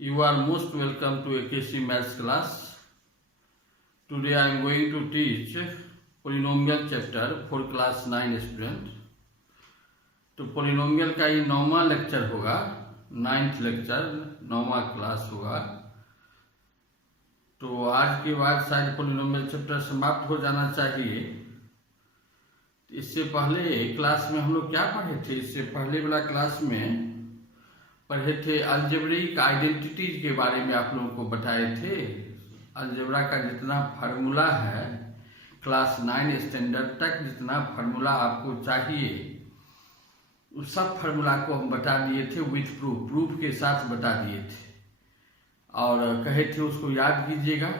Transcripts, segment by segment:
You are most welcome to AKC Maths class. Today I am going to teach polynomial chapter for class 9 student. तो polynomial का ये 9वां lecture होगा, 9th lecture 9वां class होगा। तो आज के बाद शायद पोलिनोमियल चैप्टर समाप्त हो जाना चाहिए। इससे पहले क्लास में हम लोग क्या पढ़े थे? इससे पहले वाला क्लास में पढ़े थे अलजेब्रिक आइडेंटिटीज के बारे में, आप लोगों को बताए थे। अलजेब्रा का जितना फार्मूला है, क्लास 9 स्टैंडर्ड तक जितना फार्मूला आपको चाहिए उस सब फार्मूला को हम बता दिए थे विथ प्रूफ के साथ बता दिए थे और कहे थे उसको याद कीजिएगा।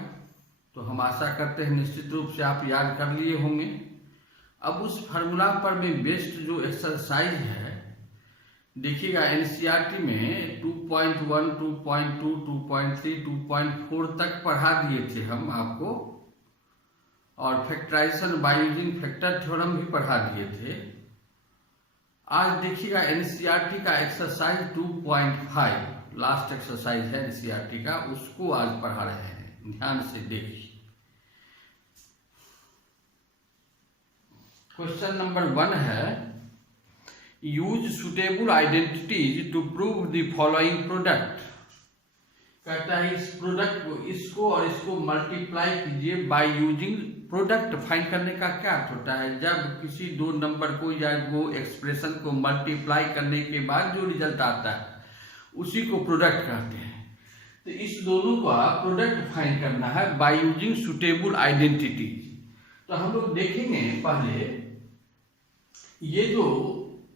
तो हम आशा करते हैं निश्चित रूप से आप याद कर लिए होंगे। अब उस फार्मूला पर में बेस्ड जो एक्सरसाइज है, देखिएगा एनसीईआरटी में 2.1, 2.2, 2.3, 2.4 तक पढ़ा दिए थे हम आपको, और factorization by using factor theorem भी पढ़ा दिए थे। आज देखिएगा एनसीईआरटी का एक्सरसाइज 2.5 लास्ट एक्सरसाइज है एनसीईआरटी का, उसको आज पढ़ा रहे हैं। ध्यान से देखिए। क्वेश्चन नंबर 1 है, use suitable identities to prove the following product. कहता है इस प्रोडक्ट को, इसको और इसको मल्टीप्लाई कीजिए बाय यूजिंग प्रोडक्ट। फाइंड करने का क्या अर्थ होता है? जब किसी दो नंबर को या वो एक्सप्रेशन को मल्टीप्लाई करने के बाद जो रिजल्ट आता है उसी को प्रोडक्ट कहते हैं। तो इस दोनों का प्रोडक्ट फाइंड करना है बाय यूजिंग सुटेबल आइडेंटिटीज। तो हम लोग देखेंगे पहले ये जो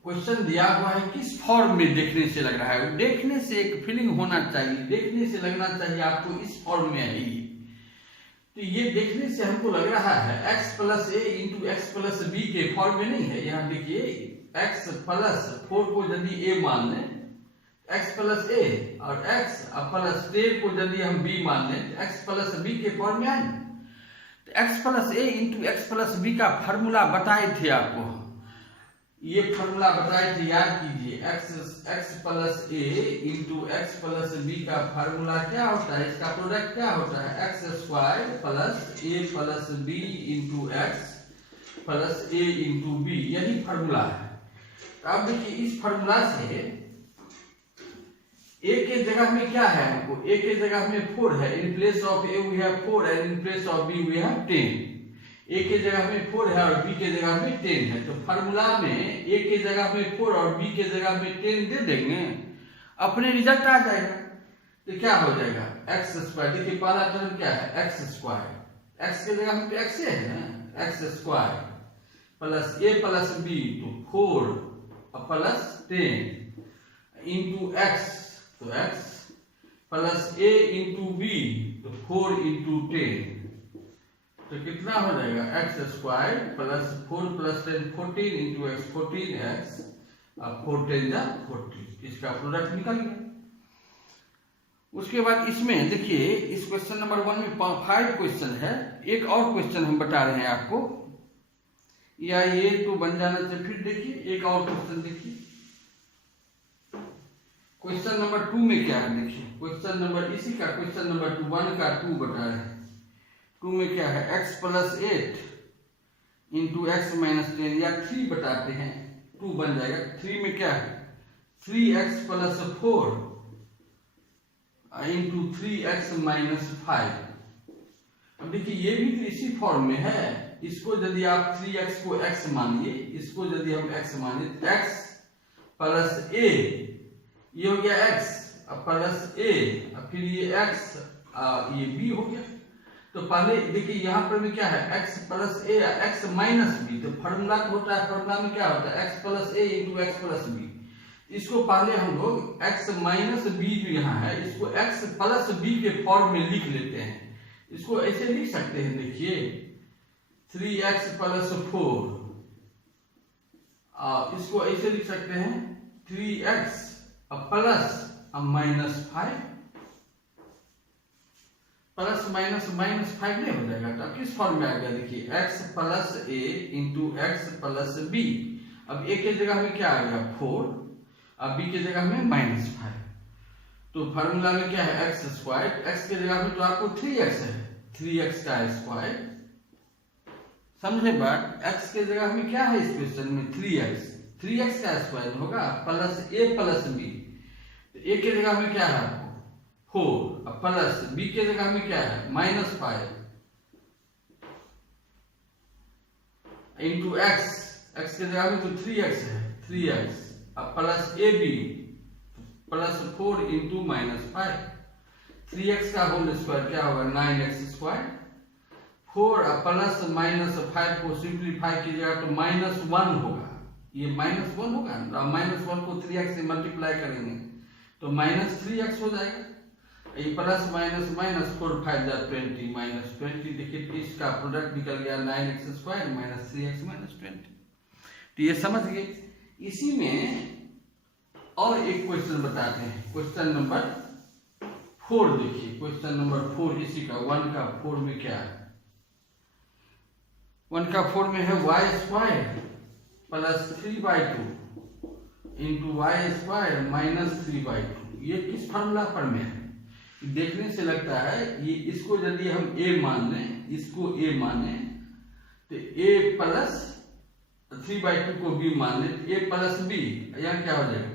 क्वेश्चन दिया हुआ है किस फॉर्म में देखने से लग रहा है। देखने से एक फीलिंग होना चाहिए, देखने से लगना चाहिए आपको इस फॉर्म में है ये। तो ये देखने से हमको लग रहा है x plus a into x plus B के फॉर्म में नहीं है। यहाँ देखिए x प्लस 4 को यदि a मान लें, x प्लस ए, और x प्लस 10 को यदि हम b मान लें तो x प्लस बी के फॉर्म में आए। तो x plus a into x plus B का फॉर्मूला बताए थे आपको, ये फॉर्मूला बताए थे, याद कीजिए। x plus a into x plus B का फॉर्मूला क्या होता है? इसका प्रोडक्ट क्या होता है? X square plus a plus b into x plus a into b, यही फॉर्मूला है। अब देखिए इस फॉर्मूला से ए के जगह में क्या है हमको? ए के जगह में 4 है, in place of A we have 4 and in place of B we have 10। A के जगह में 4 है और बी के जगह में 10 है। तो फार्मूला में ए के जगह में 4 और बी के जगह में 10 दे देंगे, अपने रिजल्ट आ जाएगा। तो क्या हो जाएगा? X square. देखिए पहला टर्म क्या है? X square. एक्स के जगह में तो एक्स है ना, x square plus a plus B, तो 4 प्लस 10 इंटू एक्स, तो x plus a into B, तो 4 इंटू 10, तो कितना हो जाएगा? X square plus 4 plus 10 14 into x 14x, अब 4 10 जा 40, इसका प्रोडक्ट निकल गया। उसके बाद इसमें देखिए इस क्वेश्चन नंबर 1 में 5 क्वेश्चन है। एक और क्वेश्चन हम बता रहे हैं आपको, या ये तो बन जाना चाहिए। फिर देखिए एक और क्वेश्चन देखिए, क्वेश्चन नंबर 2 में क्या है? देखिए क्वेश्चन नंबर, इसी का क्वेश्चन नंबर 1 का 2 बता रहे हैं। 2 में क्या है? x plus 8 into x minus 10, या 3 बताते हैं, 2 बन जाएगा। 3 में क्या है? 3x plus 4 into 3x minus 5। अब देखिए ये भी तो इसी फॉर्म में है। इसको यदि आप 3x को x मानिए, इसको यदि हम x मानिए, x प्लस a, ये हो गया x प्लस a, फिर ये x, ये b हो गया। तो पहले देखिए यहाँ पर में क्या है? x प्लस ए एक्स माइनस बी। तो फॉर्मूला होता है, फॉर्मूला में क्या होता है? x plus a into x plus B. इसको पहले हम लोग x माइनस बी जो यहाँ है, इसको x प्लस बी के फॉर्म में लिख लेते हैं। इसको ऐसे लिख सकते हैं, देखिए 3x प्लस 4, इसको ऐसे लिख सकते हैं 3x plus minus 5, plus minus minus 5 नहीं हो जाएगा। तो किस फॉर्म में आ गया? देखिए x plus a into x plus B. अब ए के जगह में क्या आ गया? 4, अब बी के जगह में -5। तो फार्मूला में क्या है एक्स स्क्वायर, एक्स के जगह में तो आपको 3x है, 3x का स्क्वायर, समझे बात। x के जगह में क्या है इस क्वेश्चन में 3x का स्क्वायर होगा plus a plus b, a के जगह में क्या है आपको 4 प्लस b के जगह में क्या है -5 इंटू x के जगह में तो 3x है 3x plus ab plus 4 into -5, 3x का होल स्क्वायर क्या होगा 9x स्क्वायर, 4 प्लस -5 को सिंप्लीफाई कीजिएगा तो -1 होगा, ये -1 होगा ना, -1 को 3x से मल्टीप्लाई करेंगे तो -3x हो जाएगा, ये प्लस माइनस माइनस 4 5 20 -20, देखिए इसका प्रोडक्ट निकल गया 9x square minus 3x minus 20। तो ये समझ गए। इसी में और एक क्वेश्चन बताते हैं, क्वेश्चन नंबर 4 देखिए, क्वेश्चन नंबर 4 इसी का 1 का 4 में क्या है, 1 का 4 में है y square plus 3/2 into Y square minus 3/2। ये किस फॉर्मूला पर में है, देखने से लगता है ये इसको यदि हम a मान लें, इसको a माने तो a प्लस 3/2 को b मान लें, a प्लस b, यहाँ क्या हो जाएगा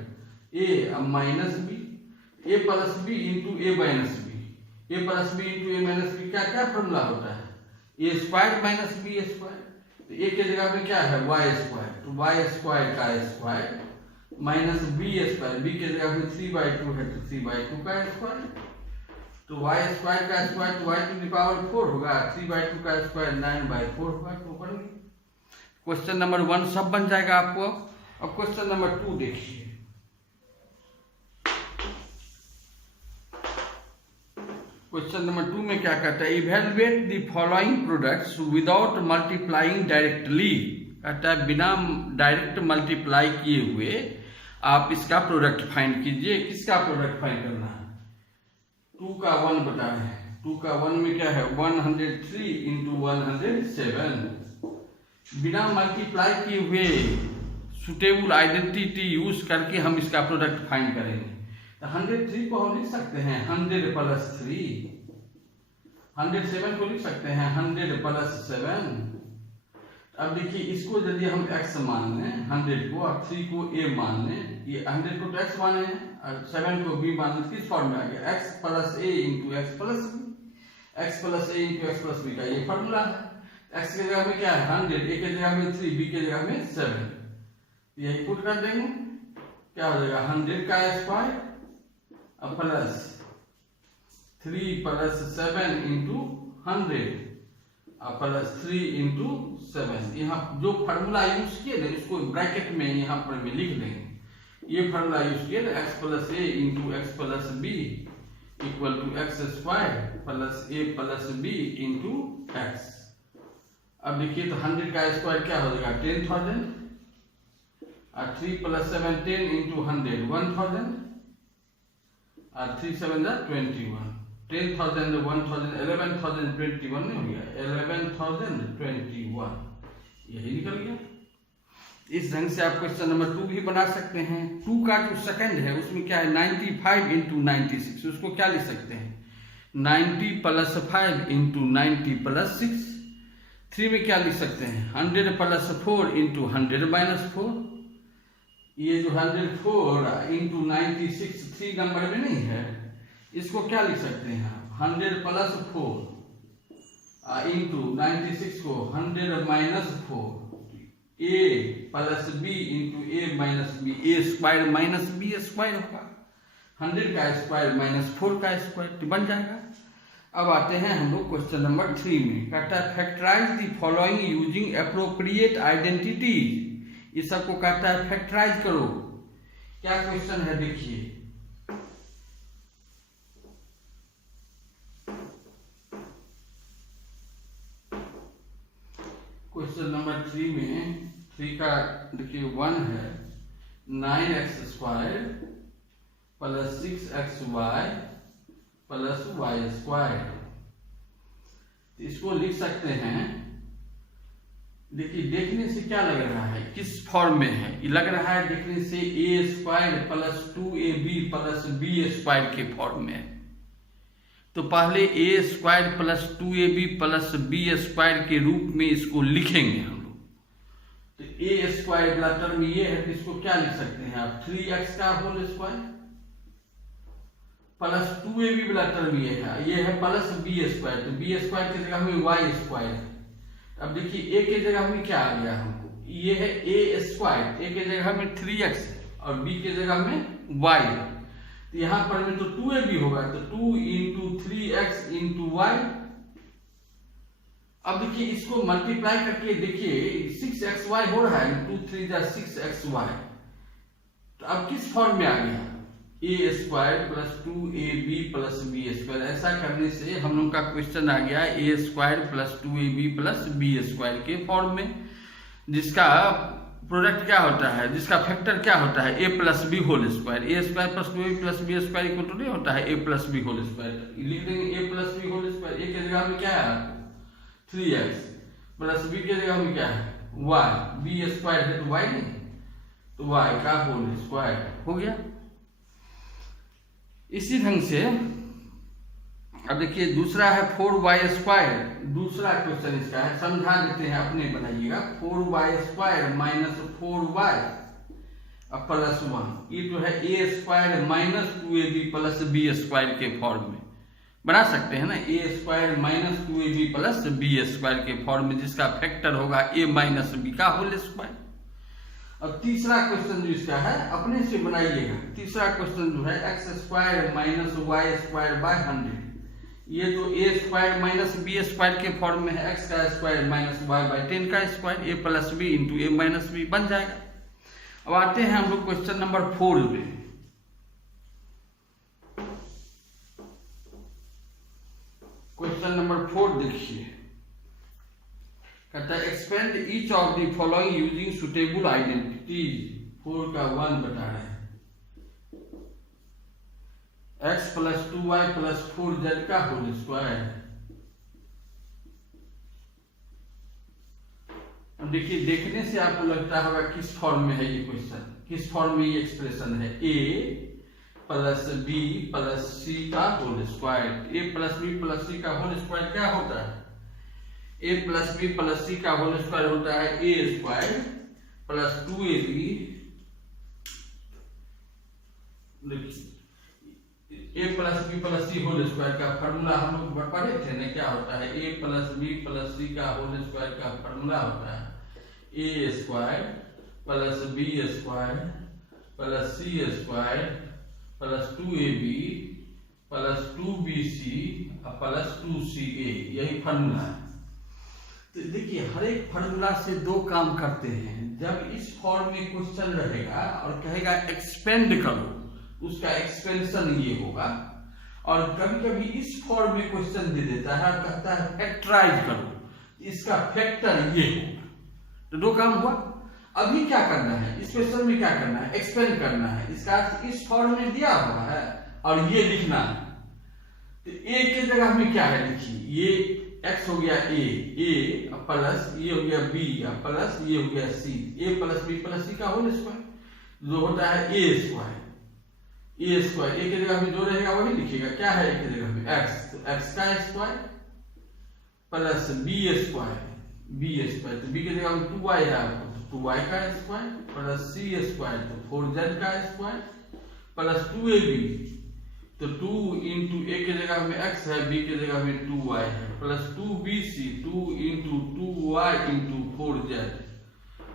a minus b, a plus b into a minus b, a plus b into a minus b क्या क्या फॉर्मूला होता है a square minus b square, तो a के जगह में क्या है y स्क्वायर, तो y स्क्वायर का square minus b square, b के जगह में 3/2 है तो 3/2 का स्क्वायर, तो y स्क्वायर का स्क्वायर तो y टू द पावर 4 होगा, 3/2 का स्क्वायर 9/4 होगा, तो बन गया। क्वेश्चन नंबर 1 सब बन जाएगा आपको। अब क्वेश्चन नंबर 2 देखिए, क्वेश्चन नंबर 2 में क्या कहता है, evaluate the following products without multiplying directly, कहता है बिना डायरेक्ट मल्टीप्लाई किए हुए आप इसका प्रोडक्ट फाइंड कीजिए। किसका प्रोडक्ट फाइंड करना है, 2 का 1 बता रहे हैं, 2 का 1 में क्या है 103 इंटू 107, बिना मल्टीप्लाई किए हुए सुटेबल आइडेंटिटी यूज करके हम इसका प्रोडक्ट फाइंड करेंगे। तो 103 को हम लिख सकते हैं 100 प्लस 3, 107 को लिख सकते हैं 100 प्लस 7। अब देखिए इसको यदि हम x मान लें 100 को और 3 को a मान लें, ये 100 को तो x माने और 7 को b मान लें, किस फॉर्म में आ गया x plus a into x plus b, x plus a into x plus b का ये फॉर्मूला है। x के जगह में क्या है 100, a के जगह में 3, b के जगह में 7, यही पुट कर देंगे, क्या हो जाएगा 100 का square plus 3 plus 7 into 100 plus 3 into 7। यहाँ जो फार्मूला यूज किए ना इसको ब्रैकेट में यहाँ पर भी लिख देंगे, ये फार्मूला यूज किए ना x plus a into x plus b equal to X square plus a plus b into X. अब देखिए तो 100 का स्क्वायर क्या हो जाएगा 10,000 और 3 प्लस 7 10 इंटू 100 1000 और 3 7 21, 10,000 1000 11,021 नहीं हो गया 11,021, यही निकल गया। इस ढंग से आप क्वेश्चन नंबर 2 भी बना सकते हैं। 2 का जो सेकंड है उसमें क्या है 95 इंटू 96, उसको क्या लिख सकते हैं 90 प्लस 5 इंटू 90 प्लस 6। 3 में क्या लिख सकते हैं 100 प्लस 4 इंटू 100 माइनस 4, ये जो 104 इंटू 96 3 नंबर में नहीं है, इसको क्या लिख सकते हैं 100 प्लस 4 इंटू 96 को 100 minus 4, a plus b into a minus b, a square minus b square होगा, 100 का स्क्वायर माइनस 4 का स्क्वायर तो बन जाएगा। अब आते हैं हम लोग क्वेश्चन नंबर 3 में, कहता है factorize the following using appropriate identities, इस सबको कहता है फैक्टराइज करो। क्या क्वेश्चन है देखिए, क्वेश्चन नंबर 3 में 3 का देखिए 1 है 9x square plus 6xy plus y square, इसको लिख सकते हैं देखिए देखने से क्या लग रहा है, किस फॉर्म में है, ये लग रहा है देखने से a square plus 2ab plus B square के फॉर्म में है। तो पहले a square plus 2ab plus B square के रूप में इसको लिखेंगे हम लोग। तो ए स्क्वायर वाला टर्म ये है, तो इसको क्या लिख सकते हैं आप, 3x का होल स्क्वायर प्लस 2ab वाला टर्म ये है प्लस बी स्क्वायर। तो बी स्क्वायर की जगह में वाई स्क्वायर है। अब देखिए ए के जगह में क्या आ गया हमको, ये है ए स्क्वायर, ए के जगह में 3x और बी के जगह में y है। तो यहां पर में तो 2ab होगा, तो 2 इंटू 3x इंटू वाई। अब देखिए इसको मल्टीप्लाई करके देखिए 6xy हो रहा है, 2 3 जा 6xy। तो अब किस फॉर्म में आ गया, a square plus 2ab plus B square. ऐसा करने से हम लोग का क्वेश्चन आ गया a square plus 2ab plus B square के फॉर्म में, जिसका प्रोडक्ट क्या होता है, जिसका फैक्टर क्या होता है, a plus B whole square. A square plus 2ab plus B square equal to नहीं होता है a plus B whole square. लिख देंगे a plus B whole square. A के जगह में क्या है 3x प्लस बी के जगह में क्या है y, बी स्क्वायर है तो y नहीं, तो y का होल स्क्वायर हो गया। इसी ढंग से अब देखिए दूसरा है 4y स्क्वायर। दूसरा क्वेश्चन इसका है, समझा देते हैं, अपने बनाइएगा। 4y square minus 4y plus 1, ये तो है a square minus 2ab plus B square के फॉर्म में बना सकते हैं ना, a square minus 2ab plus B square के फॉर्म में, जिसका फैक्टर होगा ए माइनस बी का होल स्क्वायर। अब तीसरा क्वेश्चन जो इसका है अपने से बनाइएगा। तीसरा क्वेश्चन जो है x square minus Y square by 100। ये तो A square minus B square के फॉर्म में है, एक्स का स्क्वायर माइनस वाई बाय 10 का स्क्वायर, ए प्लस बी इंटू ए माइनस बी बन जाएगा। अब आते हैं हम लोग क्वेश्चन नंबर 4 में। क्वेश्चन नंबर 4 देखिए, कहता है expand each of the following using suitable identities. 4 का 1 बता रहे हैं, x plus 2y plus 4z का होल स्क्वायर। अब देखिए देखने से आपको लगता होगा किस फॉर्म में है ये क्वेश्चन, किस फॉर्म में ये एक्सप्रेशन है, a plus B plus c का होल स्क्वायर। ए प्लस बी प्लस सी का होल स्क्वायर क्या होता है, a plus B plus c का होल स्क्वायर होता है a square plus 2ab, A plus B plus C whole square का formula हम लोग पढ़े थे ना, क्या होता है a plus B plus c का होल स्क्वायर का फॉर्मूला होता है a square plus B square plus c square plus 2ab plus 2bc plus 2ca, यही फॉर्मूला है। तो देखिए हर एक फॉर्मूला से दो काम करते हैं। जब इस फॉर्म में क्वेश्चन रहेगा और कहेगा एक्सपेंड करो, उसका एक्सपेंशन ये होगा। और कभी कभी इस फॉर्म में क्वेश्चन दे देता है और कहता है फैक्टराइज करो, इसका फैक्टर ये होगा। तो दो काम हुआ। अभी क्या करना है, इस क्वेश्चन में क्या करना है, एक्सपेंड करना है। इसका इस फॉर्म में दिया हुआ है और ये लिखना है। तो ए के जगह में क्या है लिखिए, ये x हो गया a प्लस ये हो गया b प्लस ये हो गया c, a plus b plus c का होल स्क्वायर जो होता है a स्क्वायर। ए के जगह में जो रहेगा वही लिखिएगा। क्या है ए के जगह में x, तो x का स्क्वायर प्लस b स्क्वायर, तो b के जगह में 2y है आपको, तो 2y का स्क्वायर प्लस c स्क्वायर, तो 4z का स्क्वायर प्लस 2ab, तो 2 इंटू ए के जगह में x है, b के जगह में 2y है, plus 2bc 2 into 2y into 4z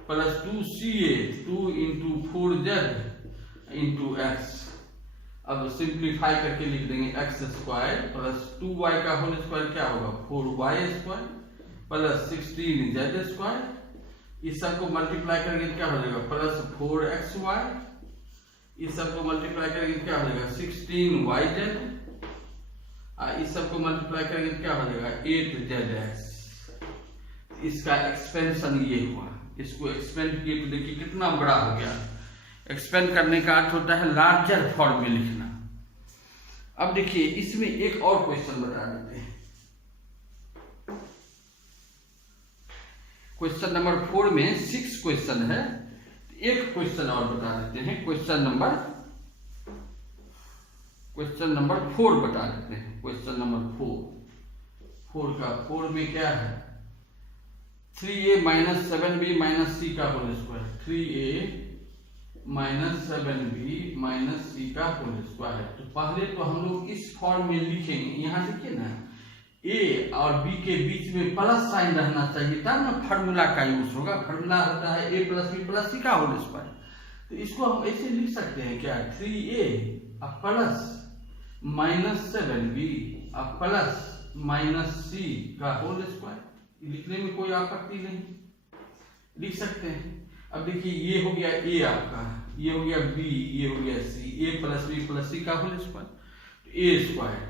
plus 2ca 2 into 4z into x। अब सिंप्लीफाई करके लिख देंगे x स्क्वायर प्लस 2y का होल स्क्वायर क्या होगा 4y square plus 16z square. इस सबको मल्टीप्लाई करेंगे क्या हो जाएगा प्लस 4xy, इस सबको मल्टीप्लाई करेंगे क्या हो जाएगा 16yz, इस सबको मल्टीप्लाई करेंगे क्या हो जाएगा 8zx। इसका एक्सपेंशन ये हुआ। इसको एक्सपेंड किए तो देखिए कितना बड़ा हो गया। एक्सपेंड करने का अर्थ होता है लार्जर फॉर्म में लिखना। अब देखिए इसमें एक और क्वेश्चन बता देते हैं। क्वेश्चन नंबर 4 में 6 क्वेश्चन है, एक क्वेश्चन और बता देते हैं। क्वेश्चन नंबर 4 बता देते हैं। क्वेश्चन नंबर 4 में क्या है, 3a minus 7b minus c का whole square, 3a minus 7b minus c का होल स्क्वायर। तो पहले तो हम लोग इस फॉर्म में लिखेंगे। यहाँ देखिए ना, a और b के बीच में प्लस साइन रहना चाहिए, तब ना फार्मूला का यूज होगा। फार्मूला होता है a plus b plus c का होल स्क्वायर। तो इसको हम ऐसे लिख सकते हैं क्या, 3a plus minus 7b plus minus c का होल स्क्वायर। लिखने में कोई आपत्ति नहीं, लिख सकते हैं। अब देखिए, ये हो गया a आपका, ये हो गया b, ये हो गया c, a plus b plus c का होल स्क्वायर, तो a स्क्वायर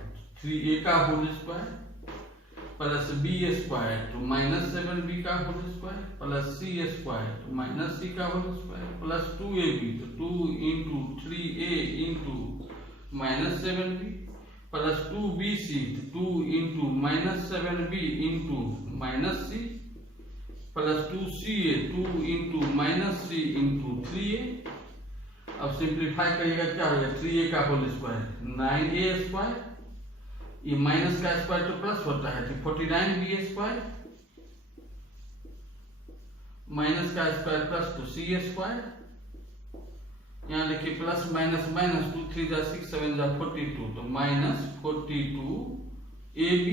3a का whole square plus b square तो माइनस 7b का whole square plus c square तो माइनस c का होल स्क्वायर प्लस 2ab तो 2 into 3a into minus 7b plus 2bc 2 into minus 7b into minus c plus 2ca 2 into minus c into 3a। अब simplify करिएगा, क्या होगा, 3a का whole square 9a square, ये minus का square तो plus होता है, तो 49b स्क्वायर माइनस का स्क्वायर प्लस तो c स्क्वायर। यहाँ देखिए प्लस माइनस माइनस 2 3 जा 6 7 जा 42 तो माइनस 42ab।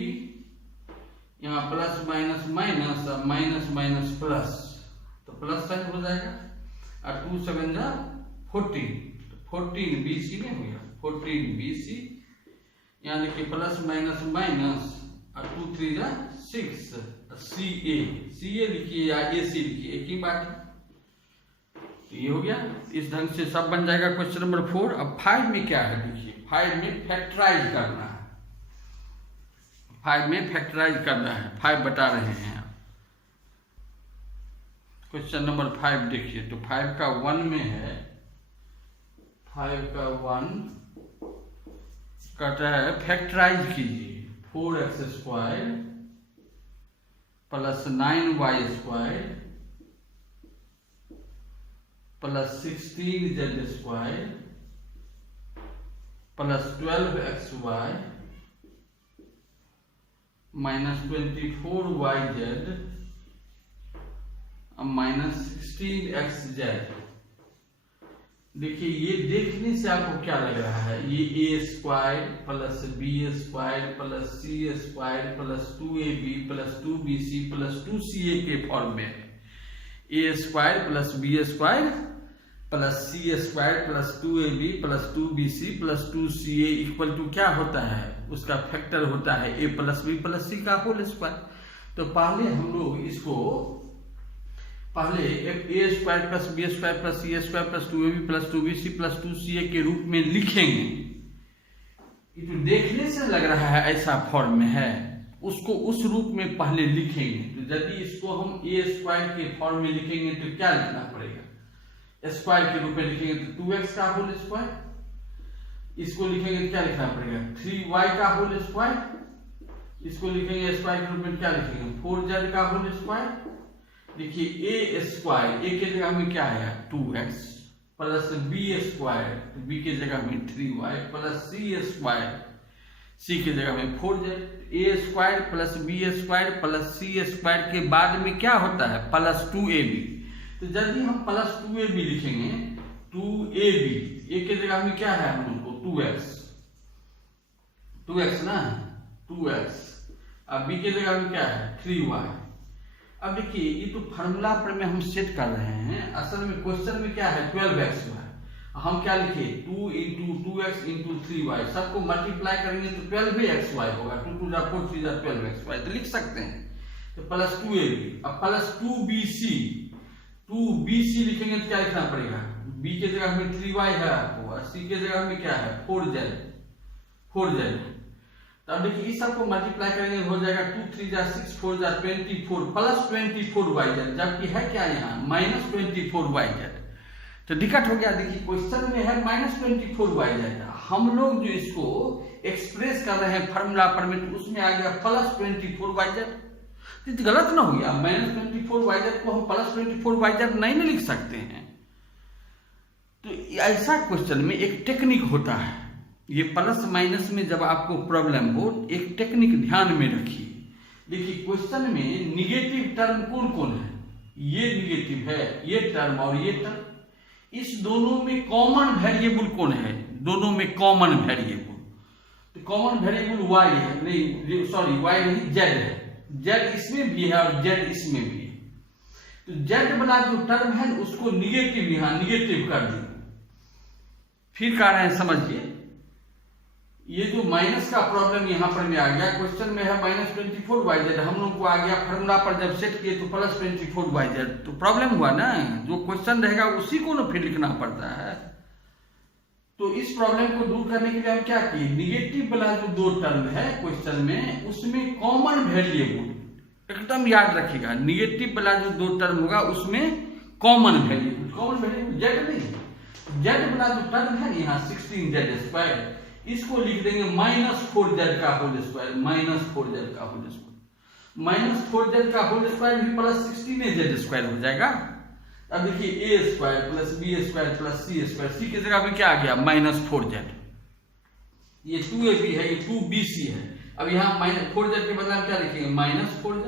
यहाँ plus minus minus minus minus plus तो प्लस साइन हो जाएगा, और 2 7 जा 14 तो 14bc में हो गया 14bc। यहाँ देखिए प्लस माइनस माइनस और 2 3 जा 6 ca लिखिए या ac लिखिए, एक ही बात है। ये हो गया, इस ढंग से सब बन जाएगा क्वेश्चन नंबर 4। अब 5 में क्या है, देखिए 5 में फैक्टराइज करना है, 5 में फैक्टराइज करना है, 5 बता रहे हैं क्वेश्चन नंबर 5। देखिए तो 5 का 1 में है, 5 का 1 कहता है फैक्टराइज कीजिए, 4x square plus 9y square plus 16z square plus 12xy minus 24yz minus 16xz। देखिए, ये देखने से आपको क्या लग रहा है, ये a square plus b square plus c square plus 2ab plus 2bc plus 2ca के फॉर्म में है। a square plus b square plus c square plus 2ab plus 2bc plus 2ca equal to क्या होता है, उसका factor होता है a plus b plus c का होल स्क्वायर। तो पहले हम लोग इसको पहले a square plus b square plus c square plus 2ab plus 2bc plus 2ca के रूप में लिखेंगे। ये तो देखने से लग रहा है ऐसा फॉर्म में है, उसको उस रूप में पहले लिखेंगे। तो यदि इसको हम a स्क्वायर के फॉर्म में लिखेंगे तो क्या लिखना पड़ेगा, स्क्वायर के रूप में लिखेंगे तो 2x का होल स्क्वायर, इसको लिखेंगे तो क्या लिखना पड़ेगा 3y का होल स्क्वायर, इसको लिखेंगे स्क्वायर के रूप में क्या लिखेंगे 4z का होल स्क्वायर। देखिए a स्क्वायर, a के जगह में क्या है 2x plus b square, b के जगह में 3y plus c square, c के जगह में 4z। a square plus b square plus c square के बाद में क्या होता है प्लस 2ab। तो यदि हम प्लस 2ab लिखेंगे, 2ab a के जगह में क्या है हम लोग को 2x ना 2x, अब b के जगह में क्या है 3y। अब देखिए, ये तो फार्मूला पर में हम सेट कर रहे हैं, असल में क्वेश्चन में क्या है 12xy। हम क्या लिखे 2 इंटू 2x इंटू 3y, सबको मल्टीप्लाई करेंगे तो 12xy होगा, 2 2 जा 4 3 जा 12xy, तो लिख सकते हैं। तो प्लस 2ab, अब प्लस 2bc लिखेंगे तो क्या लिखना पड़ेगा, b के जगह में 3y है आपको और c के जगह में क्या है 4z। तो अब देखिए इस सबको मल्टीप्लाई करेंगे हो जाएगा 2 3 जा 6 4 जा 24 प्लस 24yz, जबकि है क्या यहाँ माइनस 24yz। तो दिक्कत हो गया। देखिए क्वेश्चन में है माइनस 24yz, हम लोग जो इसको एक्सप्रेस कर रहे हैं फार्मूला पर में, तो उसमें आ गया प्लस 24yz। तो गलत ना हो गया, -24 को हम +24 नहीं लिख सकते हैं। तो ऐसा क्वेश्चन में एक टेक्निक होता है, ये प्लस माइनस में जब आपको प्रॉब्लम हो एक टेक्निक ध्यान में रखिए। देखिए क्वेश्चन में निगेटिव टर्म कौन कौन है, ये निगेटिव है, ये टर्म और ये टर्म, इस दोनों में कॉमन वेरिएबल कौन है, दोनों में कॉमन वेरिएबल, तो कॉमन वेरिएबल y है, नहीं सॉरी y नहीं z है, z इसमें भी है और z इसमें भी है। तो z वाला जो टर्म है उसको निगेटिव यहां निगेटिव कर दिया। फिर कह रहे हैं समझिए, ये जो माइनस का प्रॉब्लम यहां पर में आ गया, क्वेश्चन में है -24y, हम लोग को आ गया फॉर्मूला पर जब सेट किए तो +24y, तो प्रॉब्लम हुआ ना, जो क्वेश्चन रहेगा उसी को ना फिर लिखना पड़ता है। तो इस प्रॉब्लम को दूर करने के लिए हम क्या किए, निगेटिव वाला जो दो टर्म है क्वेश्चन में उसमें कॉमन वेरिएबल एकदम याद रखिएगा, निगेटिव वाला जो दो टर्म होगा उसमें कॉमन वेरिएबल z नहीं, z वाला जो टर्म है यहाँ 16z², इसको लिख देंगे -4z का होल स्क्वायर, -4z का होल स्क्वायर, -4z का होल स्क्वायर भी +16z² हो जाएगा। अब देखिए a² + b² + c², c की जगह में क्या आ गया -4z, ये 2ab है, ये 2bc है। अब यहाँ -4z के बदले क्या लिखेंगे -4z।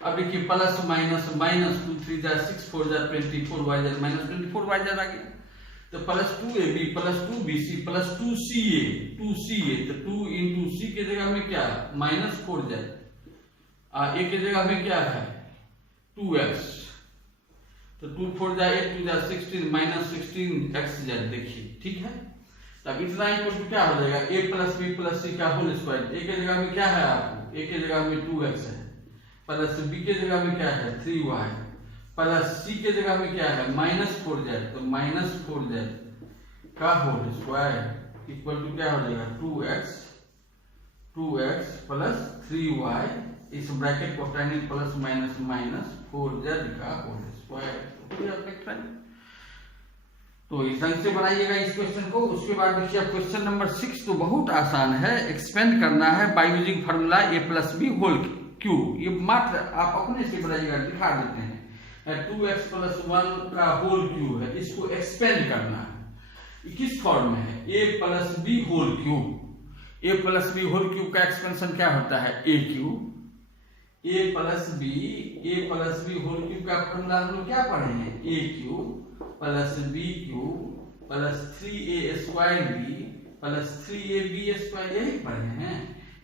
अब देखिए प्लस माइनस माइनस 2 3 जा 6 4 जा 24y -24y आ गया, तो +2ab + 2bc + 2ca, तो 2 × c के जगह में क्या -4z, a के जगह में क्या है 2x, तो 2 4 जा 8 2 जा 16 -16xz। देखिए ठीक है, तब इतना इक्वल टू क्या हो जाएगा a + b + c का होल स्क्वायर, a के जगह में क्या है आपको, a के जगह में 2x है, प्लस b के जगह में क्या है 3y, प्लस c के जगह में क्या है -4z, तो -4z का होल स्क्वायर इक्वल टू क्या हो जाएगा 2x + 3y, इस ब्रैकेट को हटाएंगे प्लस माइनस -4z का होल स्क्वायर। तो इस ढंग से बनाइएगा इस क्वेश्चन को। उसके बाद देखिए अब क्वेश्चन नंबर 6 तो बहुत आसान है, एक्सपेंड करना है by using formula a + b whole cube, ये मात्र आप अपने से बनाइएगा, दिखा देते हैं 2x + 1 का होल क्यू है, इसको एक्सपेंड करना है, किस फॉर्म में है a + b whole cube, a + b whole cube का एक्सपेंशन क्या होता है a cube, a + b whole cube का फॉर्मूला हम लोग क्या पढ़े हैं a Q + b Q + 3a² + 3ab², यही पढ़े हैं।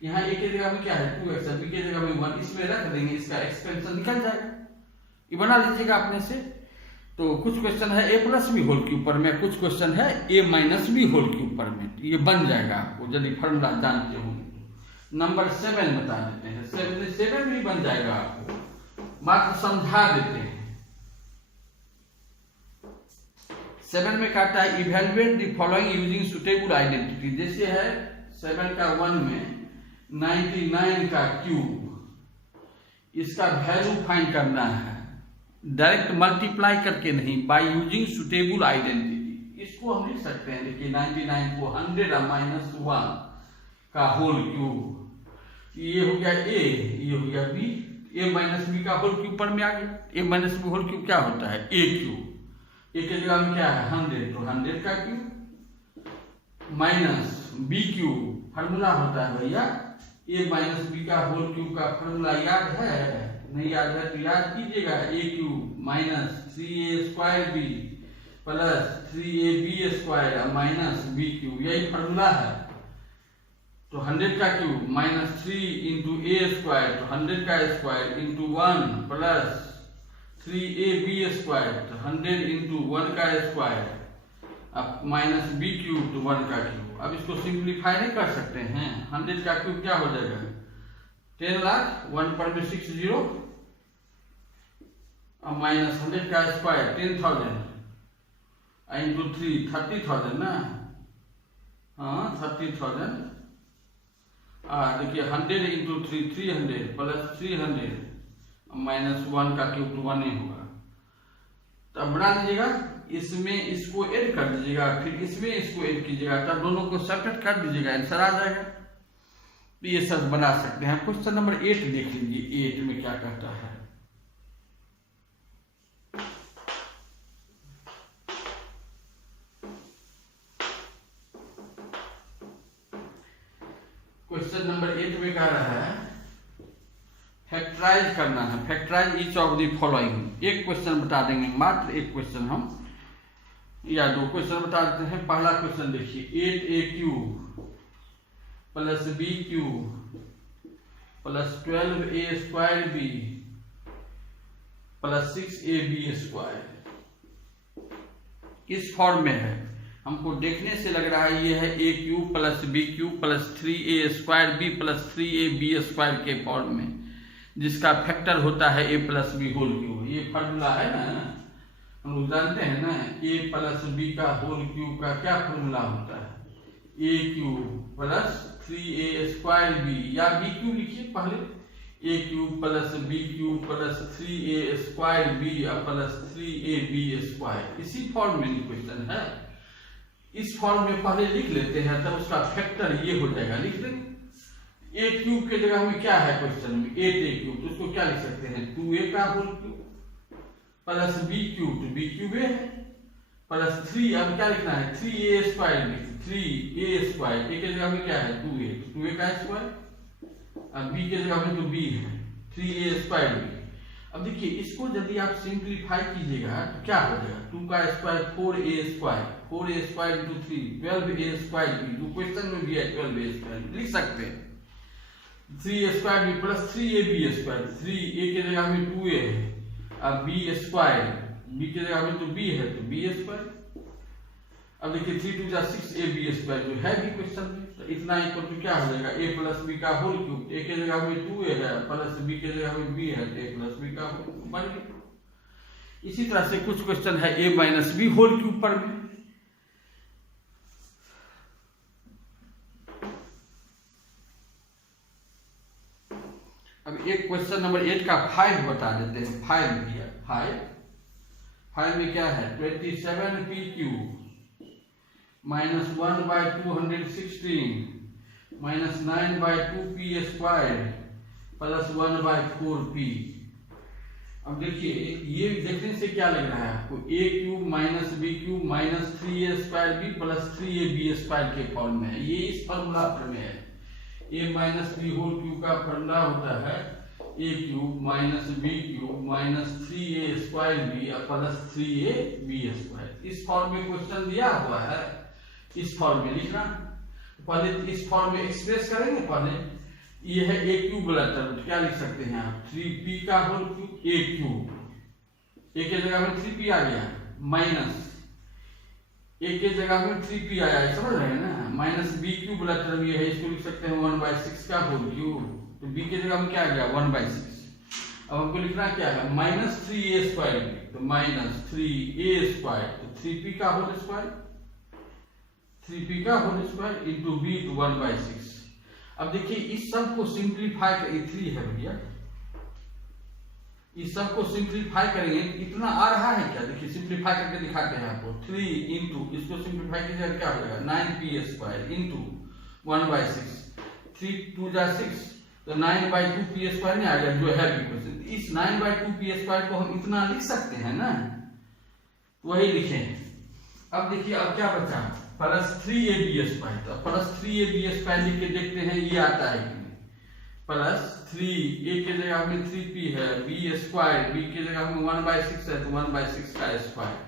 यहाँ a के जगह में क्या है 2x, b के जगह में 1, इसमें रख देंगे, इसका एक्सपेंशन निकल जाएगा, ये बना लीजिएगा अपने से। तो कुछ क्वेश्चन है a + b होल क्यूब पर में, कुछ क्वेश्चन है a - b होल क्यूब पर में, ये बन जाएगा आपको यदि फॉर्मूला जानते होंगे। नंबर 7 बता देते हैं, 7 भी बन जाएगा आपको, मात्र समझा देते हैं। 7 में कहता है evaluate the following using suitable identity, जैसे है 7 का 1 में 99 का क्यूब, इसका वैल्यू फाइंड करना है, डायरेक्ट मल्टीप्लाई करके नहीं, बाय यूजिंग सुटेबल आइडेंटिटी। इसको हम लिख सकते हैं, देखिए 99 को 100 - 1 का होल क्यूब, ये हो गया a, ये हो गया b, a - b का होल क्यूब पर में आ गया, a - b होल क्यूब क्या होता है a क्यूब, a के जगह में क्या है 100, तो 100 का cube minus b cube, formula होता है भैया a - b का होल क्यूब का फार्मूला याद है, नहीं याद है तो याद कीजिएगा, a cube - 3a² b + 3ab² - b cube, यही फार्मूला है। तो 100 का क्यूब -3 × a², तो 100 का स्क्वायर × 1 + 3ab², तो 100 × 1 का स्क्वायर, अब -b क्यूब तो 1 का क्यूब। अब इसको सिंप्लीफाई नहीं कर सकते हैं, 100 का क्यूब क्या हो जाएगा 10 लाख, 1 पर में 6 0, अब -100 का स्क्वायर 10,000 × 3 30,000 ना, हाँ 30,000, देखिए 100 × 3 300 + 300 -1 का क्यूब तो 1 ही होगा। तब बना लीजिएगा, इसमें इसको ऐड कर दीजिएगा, फिर इसमें इसको ऐड कीजिएगा, तब दोनों को सेपरेट कर दीजिएगा, आंसर आ जाएगा। तो ये सब बना सकते हैं। क्वेश्चन नंबर 8 देख लीजिए, 8 में क्या कहता है। क्वेश्चन नंबर 8 में कह रहा है फैक्टराइज करना है, factorize each of the following. एक क्वेश्चन बता देंगे, मात्र एक क्वेश्चन हम, या दो क्वेश्चन बता देते हैं। पहला क्वेश्चन देखिए, 8a³ plus b³ plus 12a² plus 6ab²। इस फॉर्म में है, हमको देखने से लग रहा है ये है a³ plus b³ plus 3a² plus 3ab² के फॉर्म में, जिसका फैक्टर होता है a plus B whole cube. ये फॉर्मूला है ना, हम लोग जानते हैं ना, a प्लस बी का होल क्यूब का क्या फॉर्मूला होता है, a³ प्लस 3a² या b³ लिखिए पहले, a³ plus b³ plus 3a² plus 3ab²। इसी फॉर्म में क्वेश्चन है, इस फॉर्म में पहले लिख लेते हैं, तब उसका फैक्टर ये हो जाएगा। लिख लेंगे a³ के जगह में क्या है क्वेश्चन में, 8a³ तो उसको क्या लिख सकते हैं, 2a का होल क्यूब प्लस b³ तो b³ है प्लस 3, अब क्या लिखना है 3a², 3a², a के जगह में क्या है 2a, तो 2a का स्क्वायर, अब b के जगह में तो b है 3a²। अब देखिए इसको यदि आप सिंप्लीफाई कीजिएगा तो क्या हो जाएगा, 2 का square 4a² 4a² into 3 12a² जो क्वेश्चन में भी है 12a² लिख सकते हैं, 3a² प्लस 3ab², 3a के जगह में 2a है, अब b² के जगह में तो b है तो b²। अब देखिए 3 2 जा 6ab² जो है भी क्वेश्चन में, तो इतना इक्वल टू क्या हो जाएगा, a प्लस b का होल क्यूब, a के जगह में 2a है प्लस b के जगह में b है, a प्लस b का होल क्यूब बन गया। इसी तरह से कुछ क्वेश्चन है a minus b whole cube पर भी। अब एक क्वेश्चन नंबर 8 का 5 बता देते हैं, 5 दिया, 5 में क्या है, 27p³ minus 1/216 minus 9/2p² plus 1/4p। अब देखिए ये देखने से क्या लग रहा है आपको, a³ minus b³ minus 3a² plus 3ab² के फॉर्म में है, ये इस फॉर्मूला पर में है। a minus B whole cube का फॉर्मूला होता है a³ minus b³ minus 3a² plus 3ab²। इस फॉर्म में क्वेश्चन दिया हुआ है, इस फॉर्म में लिखना, पहले इस फॉर्म में एक्सप्रेस करेंगे। पहले ये है a³ वाला टर्म, क्या लिख सकते हैं आप, 3p का होल क्यूब a³, a के जगह में 3p आ गया, माइनस a के जगह में 3p आया, समझ रहे हैं ना, माइनस b³ वाला टर्म ये है, इसको लिख सकते हैं 1/6 का होल क्यूब, तो b के जगह में क्या आ गया 1/6। अब हमको लिखना क्या है, माइनस 3a², तो माइनस 3a² तो 3p का होल स्क्वायर, 3p का होल स्क्वायर इंटू b तो 1/6। अब देखिए इस सब को सिंप्लीफाई कर, 3 है भैया, इस सब को सिंप्लीफाई करेंगे इतना आ रहा है क्या, देखिए सिंप्लीफाई करके दिखाते हैं आपको, 3 इंटू इसको सिंप्लीफाई कीजिएगा क्या हो जाएगा 9p² इंटू 1/6, 3 2 जा 6 तो 9/2p² नहीं आ गया जो है भी क्वेश्चन। इस 9/2p² को हम इतना लिख सकते हैं ना, वही लिखे। अब देखिए अब क्या बचा, प्लस 3ab², तो प्लस 3ab² लिख के देखते हैं ये आता है कि नहीं, प्लस 3 a के जगह में 3p है, b² b के जगह में 1/6 है तो 1/6 का स्क्वायर।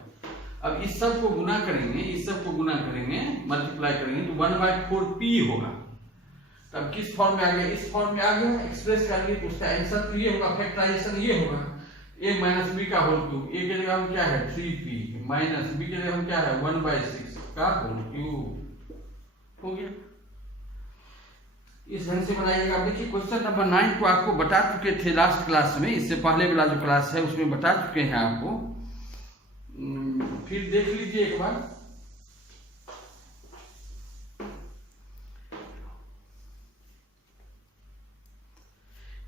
अब इस सब को गुना करेंगे, इस सब को गुना करेंगे, मल्टीप्लाई करेंगे तो 1/4p होगा। तब किस फॉर्म में आ गया, इस फॉर्म में आ गया, एक्सप्रेस करेंगे तो उसका आंसर तो ये होगा, फैक्टराइजेशन ये होगा, a माइनस b का होल क्यूब, a के जगह में क्या है 3p माइनस b के जगह में क्या है 1/6 का होल क्यूब हो गया। इस ढंग से बनाइएगा। अब देखिए क्वेश्चन नंबर 9 को आपको बता चुके थे लास्ट क्लास में, इससे पहले वाला जो क्लास है उसमें बता चुके हैं आपको, फिर देख लीजिए एक बार।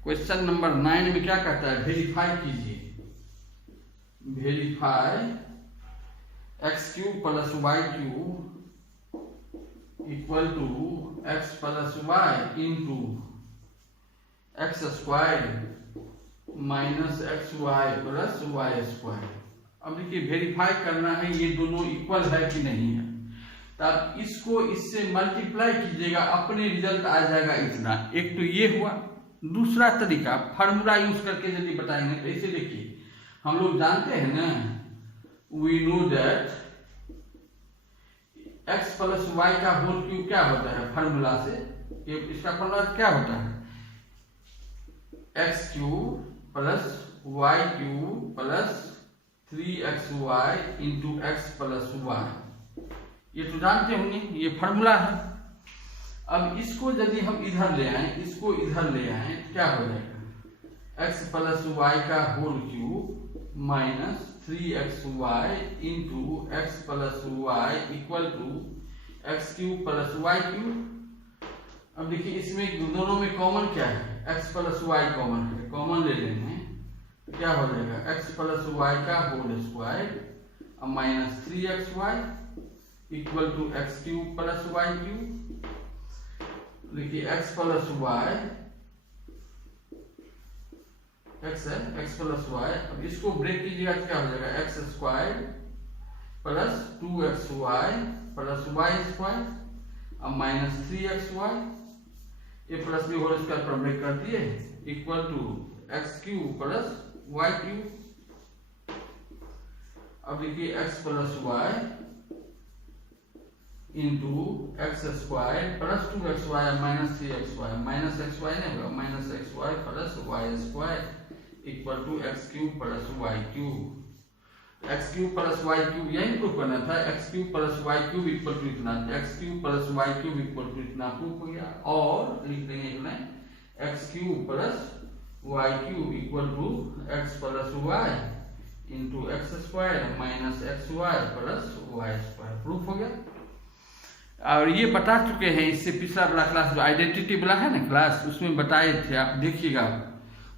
क्वेश्चन नंबर 9 में क्या कहता है, वेरीफाई कीजिए, verify x³ plus y³ equal to X plus Y into X square minus X Y plus Y square. अब देखिए वेरीफाई करना है ये दोनों इक्वल है कि नहीं है, तब इसको इससे मल्टीप्लाई कीजिएगा, अपने रिजल्ट आ जाएगा इतना। एक तो ये हुआ। दूसरा तरीका फार्मूला यूज करके यदि बताएंगे तो ऐसे देखिए, हम लोग जानते हैं ना, we know that X plus Y का होल क्यूब क्या होता है फार्मूला से, इसका फार्मूला क्या होता है, X cube plus Y cube plus 3xy into x plus Y. ये तो जानते होंगे, ये फार्मूला है। अब इसको यदि हम इधर ले आए, इसको इधर ले आए, क्या हो जाएगा, एक्स प्लस वाई का whole cube minus 3xy into x plus Y equal to X cube plus Y cube. अब देखिए इसमें दोनों में कॉमन क्या है, एक्स प्लस वाई कॉमन है, कॉमन ले लेंगे, क्या हो जाएगा एक्स प्लस वाई का whole square minus 3xy equal to X cube plus Y cube. देखिए एक्स प्लस वाई, एक्स है, एक्स प्लस वाई। अब इसको ब्रेक कीजिएगा तो क्या हो जाएगा, X square plus 2xy plus Y square अब माइनस 3xy, ये प्लस बी होल स्क्वायर पर ब्रेक कर दिए equal to X cube plus Y cube. अब देखिए X plus Y into X square plus 2xy minus 3xy, minus xy नहीं होगा, minus xy plus Y square equal to X cube plus Y cube. X cube plus Y cube यही proof करना था, X cube plus Y cube equal to इतना, X cube plus Y cube equal to इतना proof हो गया। और लिख देंगे इतना, X cube plus Y cube equal to X plus Y into X square minus X Y plus Y square, proof हो गया। और ये बता चुके हैं, इससे पिछला वाला क्लास जो आइडेंटिटी वाला है ना क्लास, उसमें बताए थे, आप देखिएगा।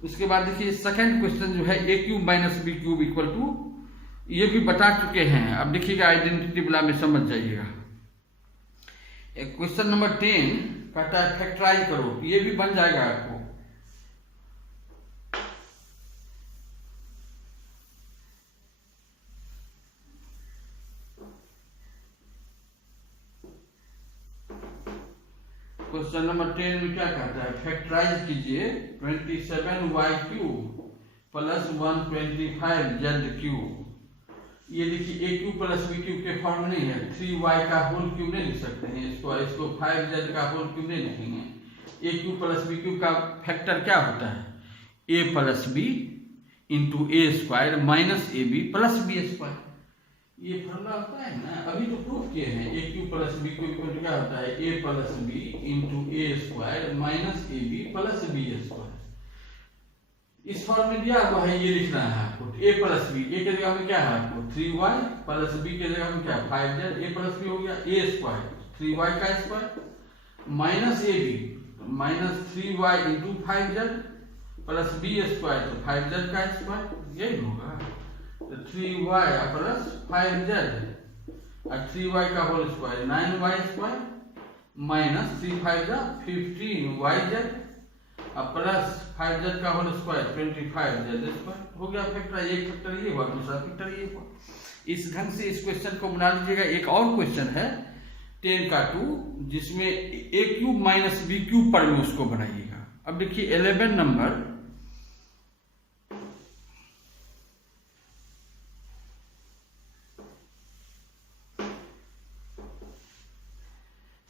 उसके बाद देखिए सेकंड क्वेश्चन जो है a cube minus b cube equal to, ये भी बता चुके हैं। अब देखिएगा आइडेंटिटी वाला में समझ जाइएगा। क्वेश्चन नंबर 10 कहता है फैक्टराइज करो, ये भी बन जाएगा आपको। क्वेश्चन नंबर 10 में क्या कहता है, फैक्टराइज कीजिए 27y cube plus 125z cube. ये देखिए a cube plus b cube के फॉर्म नहीं है, 3y का होल क्यूब नहीं लिख सकते हैं इसको 5z का होल क्यूब नहीं लिखेंगे। a cube plus b cube का फैक्टर क्या होता है, a plus b into a square minus A b plus B square. ये फॉर्मूला होता है ना, अभी तो प्रूफ किए हैं। A cube plus b cube क्या होता है, a plus b into a square minus A b plus B square. इस फॉर्म में दिया हुआ है, ये लिखना है आपको, ए प्लस बी, ए के जगह में क्या है आपको 3y प्लस बी के जगह में क्या 5z, ए प्लस बी हो गया ए स्क्वायर 3y का square minus A B minus 3y into 5z plus B square तो 5z का स्क्वायर, यही होगा। 3y प्लस 5z और 3y का whole square 9y square minus 3 5 15yz और प्लस 5z का होल स्क्वायर 25z स्क्वायर हो गया फैक्टर। एक फैक्टर ये हुआ, दूसरा फैक्टर ये हुआ। इस ढंग से इस क्वेश्चन को बना लीजिएगा। एक और क्वेश्चन है 10 का 2 जिसमें a cube minus b cube पर में उसको बनाइएगा। अब देखिए 11 नंबर,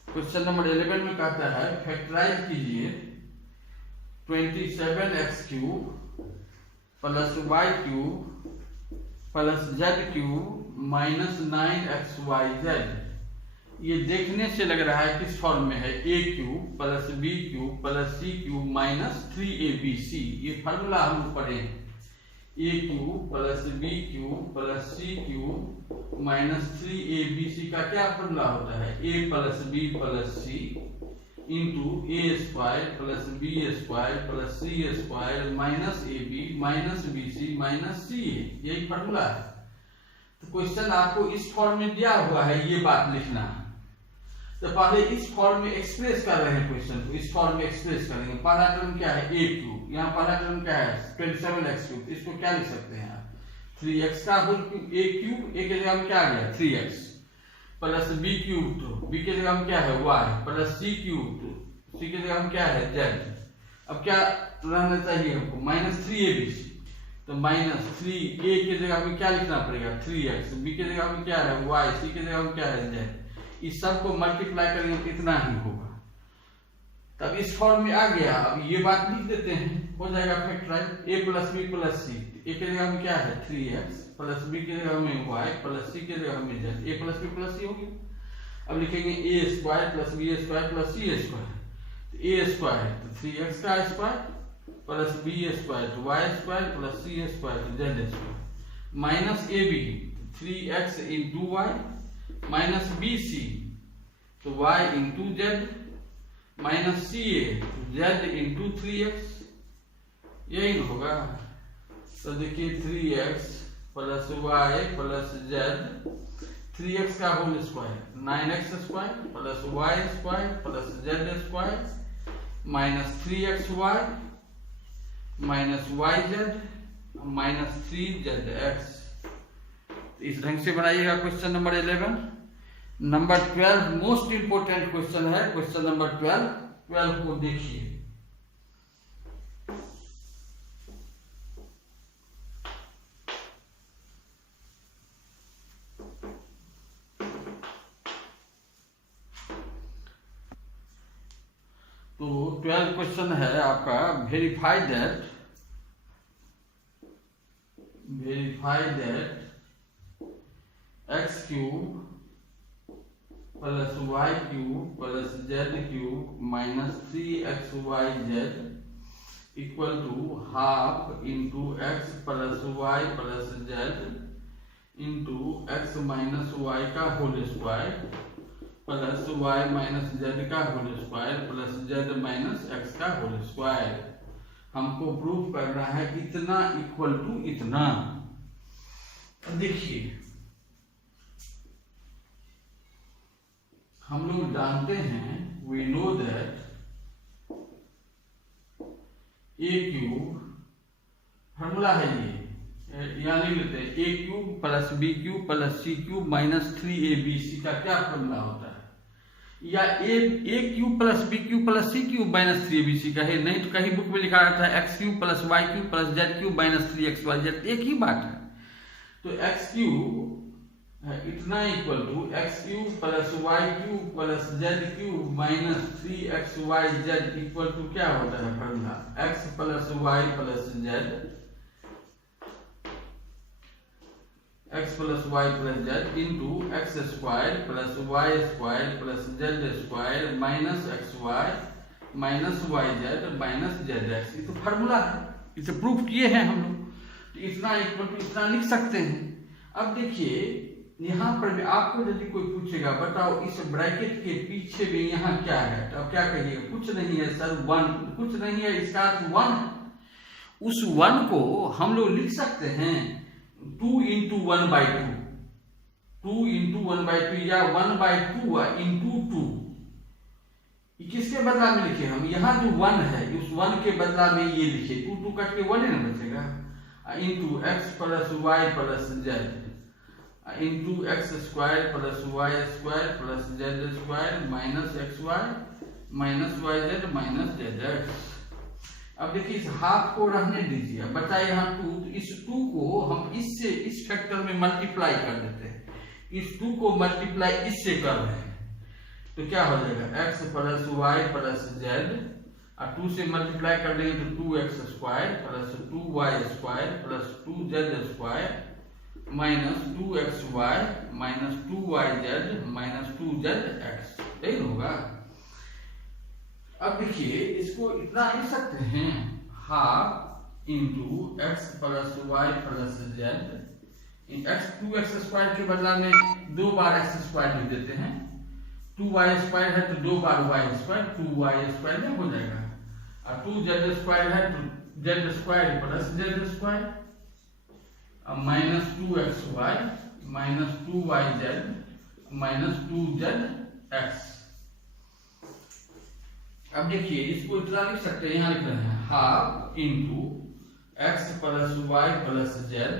क्वेश्चन नंबर 11 में कहता है फैक्टराइज कीजिए 27x cube plus Y cube plus Z cube minus 9xyz। ये देखने से लग रहा है किस फॉर्म में है, a cube plus b cube plus c cube minus 3abc। ये फार्मूला हम पढ़े हैं, a cube plus b cube plus c cube minus 3abc का क्या फार्मूला होता है, a plus b plus c into a square plus B square plus c square minus A B minus b c minus c a, यही formula है। तो question आपको इस form में दिया हुआ है, ये बात लिखना है। तो पहले इस फॉर्म में एक्सप्रेस कर रहे हैं क्वेश्चन को, इस फॉर्म में एक्सप्रेस करेंगे। पहला टर्म क्या है a क्यूब, यहाँ पहला टर्म क्या है 27x क्यूब, इसको क्या लिख सकते हैं आप 3x का whole cube, a cube a के जगह में क्या आ गया 3x प्लस b क्यूब, तो b के जगह में क्या है y प्लस c क्यूब, तो c के जगह में क्या है z। अब क्या रहना चाहिए हमको -3abc, तो -3a के जगह में क्या लिखना पड़ेगा 3x, b के जगह में क्या है y, c के जगह में क्या है z। इस सब को मल्टीप्लाई करेंगे तो इतना ही होगा। तब इस फॉर्म में आ गया। अब ये बात लिख देते हैं, हो जाएगा factorize a plus b plus c, a के जगह में क्या है 3x प्लस b के जगह में y प्लस c के जगह में z, a plus b plus c हो गया। अब लिखेंगे a square plus b square plus c square, तो a स्क्वायर तो 3x का स्क्वायर प्लस b स्क्वायर तो y square plus c square तो z square minus ab 3x into y minus bc तो y into z minus ca z into 3x, यही होगा। तो देखिए 3x plus y plus z, 3x का whole square 9x square plus y square plus z square minus 3xy minus yz minus 3zx। इस ढंग से बनाइएगा question number 11। Number 12 most important question है, क्वेश्चन नंबर 12 को देखिए। तो 12 क्वेश्चन है आपका, verify that x cube plus y cube plus z cube minus 3xyz equal to half into x plus y plus z into x minus y का whole square plus y minus z का whole square plus z minus x का whole square. हमको proof करना है इतना equal to इतना। देखिए हम लोग जानते हैं, we know that a cube formula है ये, यानी लेते हैं a cube plus b cube plus c cube minus 3abc का क्या फॉर्मूला होता है, या a cube plus b cube plus c cube minus 3abc का है। नहीं तो कहीं बुक में लिखा रहता है x cube plus y cube plus z cube minus 3xyz, एक ही बात है। तो x क्यूब इतना equal to x cube plus y cube plus z cube minus 3xyz equal to क्या होता है formula x plus y plus z, x plus y plus z into X square plus y square plus z square minus xy minus yz minus zx। ये तो formula है, इसे proof किए हैं हम लोग। तो इतना इक्वल टू इतना लिख सकते हैं। अब देखिए यहाँ पर भी आपको यदि कोई पूछेगा बताओ इस ब्रैकेट के पीछे भी यहाँ क्या है, तो अब क्या कहिएगा, कुछ नहीं है सर, 1 कुछ नहीं है, इसका अर्थ 1। उस 1 को हम लोग लिख सकते हैं 2 इंटू 1/2, 2 इंटू 1/2 या 1/2 इंटू 2। किसके बदला में लिखे हम, यहाँ जो 1 है उस 1 के बदला में ये लिखे 2 कट के 1 न बचेगा, into x plus Y plus Z into X square plus Y square plus Z square minus X Y minus Y Z minus Z X. अब देखिए इस हाफ को रहने दीजिए, बचा यहाँ 2, तो इस 2 को हम इससे इस फैक्टर में मल्टीप्लाई कर देते हैं। इस 2 को मल्टीप्लाई इससे कर रहे हैं तो क्या हो जाएगा x plus Y plus Z, और 2 से मल्टीप्लाई कर देंगे तो 2x square plus 2y square plus 2z square minus 2xy minus 2yz minus 2zx, यही होगा। अब देखिए इसको इतना लिख सकते हैं half into x plus Y plus Z, X 2x square के बदला में 2 बार एक्स स्क्वायर लिख देते हैं, 2y स्क्वायर है तो 2 बार y स्क्वायर 2y स्क्वायर में हो जाएगा, और 2z स्क्वायर है तो z square plus z square minus 2xy minus 2yz minus 2zx। अब देखिए इसको इतना लिख सकते हैं, यहाँ लिख रहे हैं half into x plus Y plus Z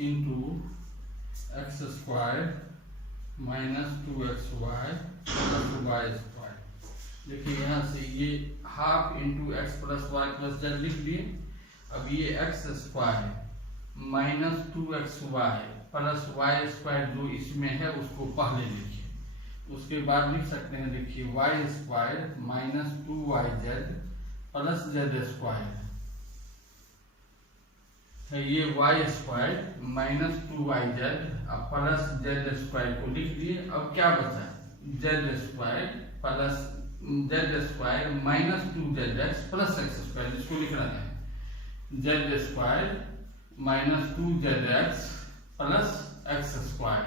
into X square minus 2xy plus Y square. देखिए यहाँ से ये half into x plus Y plus Z लिख दिए। अब ये X square minus 2xy plus Y square जो इसमें है उसको पहले लिखिए, उसके बाद लिख सकते हैं देखिए y square minus 2yz plus Z square है, ये y square minus 2yz plus Z square को लिख दिए। अब क्या बचा, z square plus Z square minus 2zx plus x square, जिसको लिख रहे हैं z square minus 2zx plus x square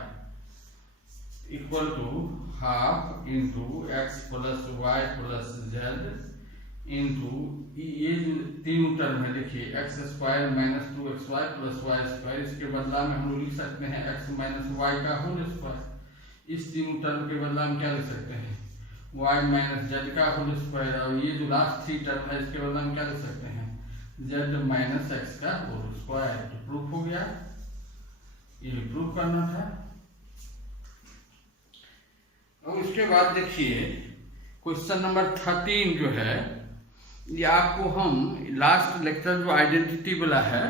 equal to half into x plus Y plus Z into ये जो तीनों टर्म है देखिए x square minus 2xy plus Y square, इसके बदला में हम लोग लिख सकते हैं एक्स माइनस वाई का होल स्क्वायर। इस तीनों टर्म के बदला में क्या लिख सकते हैं वाई माइनस जेड का होल स्क्वायर, और ये जो लास्ट 3 टर्म है इसके बदला में क्या लिख सकते हैं जेड माइनस एक्स का होल स्क्वायर। तो प्रूफ हो गया, ये प्रूफ करना था। और उसके बाद देखिए क्वेश्चन नंबर 13 जो है ये आपको हम लास्ट लेक्चर जो आइडेंटिटी वाला है,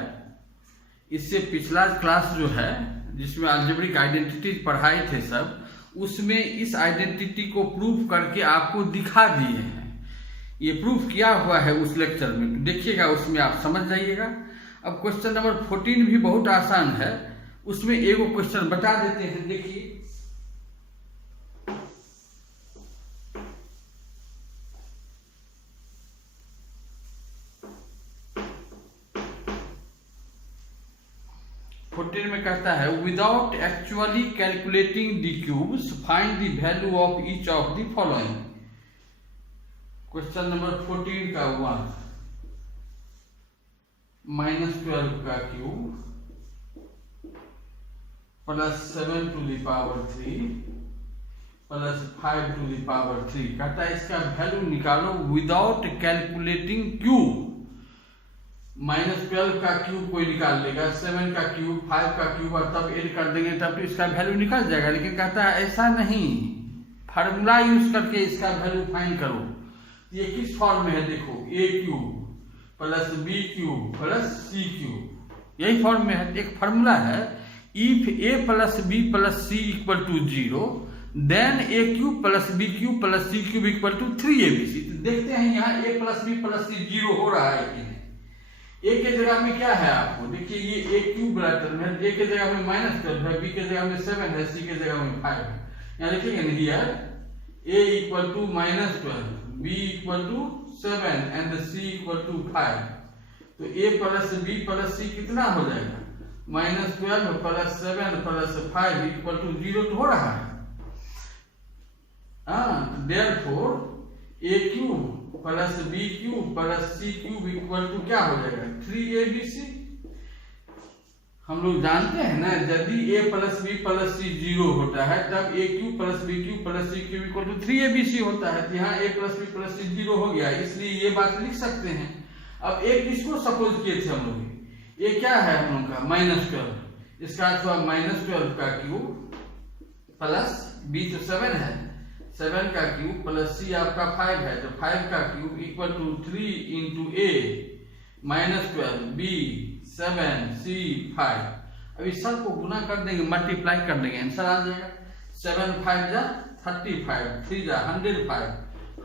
इससे पिछला क्लास जो है जिसमें अलजेब्रिक आइडेंटिटी पढ़ाए थे सब, उसमें इस आइडेंटिटी को प्रूफ करके आपको दिखा दिए हैं। ये प्रूफ किया हुआ है उस लेक्चर में, तो देखिएगा उसमें आप समझ जाइएगा। अब क्वेश्चन नंबर 14 भी बहुत आसान है, उसमें एगो क्वेश्चन बता देते हैं। देखिए में कहता है without actually calculating the cubes find the value of each of the following. Question number 14 का 1 -12 का cube plus 7 to the power 3 plus 5 to the power 3, कहता है इसका वैल्यू निकालो विदाउट कैलकुलेटिंग क्यूब। -12 का क्यूब कोई निकाल लेगा, 7 का क्यूब, 5 का क्यूब, और तब ऐड कर देंगे तब तो इसका वैल्यू निकल जाएगा। लेकिन कहता है ऐसा नहीं, फार्मूला यूज करके इसका वैल्यू फाइंड करो। ये किस फॉर्म में है देखो, a cube plus b cube plus c cube, यही फॉर्म में है। एक फार्मूला है if a plus b plus c equal to 0 then a cube plus b cube plus c cube equal to 3abc। तो देखते हैं यहाँ a plus b plus c 0 हो रहा है कि नहीं। a के जगह में क्या है आपको देखिए, ये a क्यूब बड़ा टर्म है, a के जगह में -12 है, b के जगह में 7 है, c के जगह में 5 है। यहाँ लिखेंगे here a equal to -12, b equal to 7 and c equal to 5। तो a plus b plus c कितना हो जाएगा, -12 प्लस 7 प्लस 5 इक्वल टू 0 तो हो रहा है। Therefore a cube plus b cube plus c cube equal to क्या हो जाएगा 3abc। हम लोग जानते हैं ना यदि a plus b plus c 0 होता है तब a cube plus b cube plus c cube equal to 3abc होता है। तो यहाँ a plus b plus c 0 हो गया, इसलिए ये बात लिख सकते हैं। अब एक इसको सपोज किए थे हम लोग, ये क्या है हम लोग का -12, इसका अर्थ हुआ -12 का क्यूब प्लस b तो 7 है, 7 का क्यूब प्लस c आपका 5 है, तो 5 का cube equal to 3 into a -12 b 7 c 5। अब इस सब को गुना कर देंगे, मल्टीप्लाई कर देंगे, आंसर आ जाएगा 7 5 जा 35, 3 जा 105,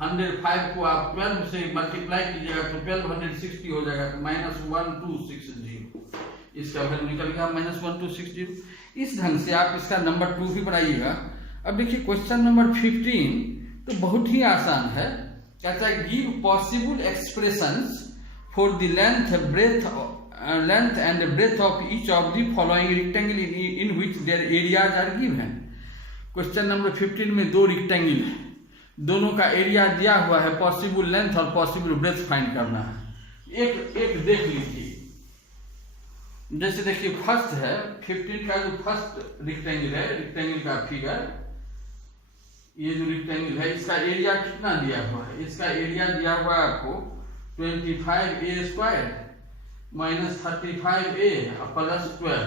105 को आप 12 से मल्टीप्लाई कीजिएगा तो 1260 हो जाएगा, तो -1260 इसका वैल्यू निकल गया -1260। इस ढंग से आप इसका नंबर 2 भी बनाइएगा। अब देखिए क्वेश्चन नंबर 15 तो बहुत ही आसान है, कहता है give possible expressions for the length and breadth of each of the following rectangle in which their areas are given. Question number 15 में 2 रेक्टेंगल है, दोनों का एरिया दिया हुआ है, पॉसिबल लेंथ और पॉसिबल ब्रेथ फाइंड करना है। एक देख लीजिए, जैसे देखिए फर्स्ट है 15 का जो फर्स्ट रेक्टेंगल है, रेक्टेंगल का फिगर ये जो रेक्टेंगल है इसका एरिया कितना दिया हुआ है, इसका एरिया दिया हुआ है आपको 25a² minus 35a plus 12।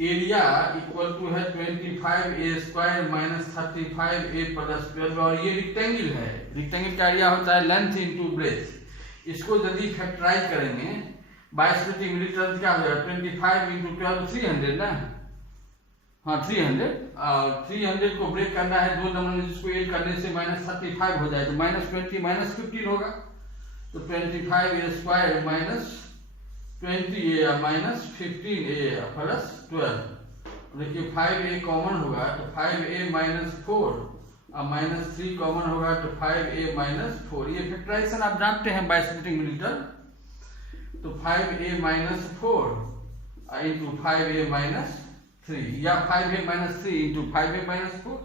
Area equal to है 25a² माइनस 35a प्लस 12। और ये रेक्टेंगल है, रेक्टेंगल का एरिया होता है लेंथ इंटू ब्रेथ। इसको यदि फैक्टराइज करेंगे बाय स्प्लिटिंग मिडिल टर्म क्या हो जाएगा, 25 इंटू 12 300 ना, हाँ 300। 300 को ब्रेक करना है दो नंबर में, जिसको ऐड करने से माइनस 35 हो जाए तो माइनस 20 माइनस 15 होगा। तो 25a² minus 20a minus 15a plus 12। देखिए 5a कॉमन होगा तो 5a माइनस 4 और माइनस 3 कॉमन होगा तो 5a माइनस 4। ये फैक्टराइजेशन आप जानते हैं बाय स्प्लिटिंग मिडिल टर्म। तो 5a minus 4 into 5a minus 3 या 5a minus 3 into 5a minus 4।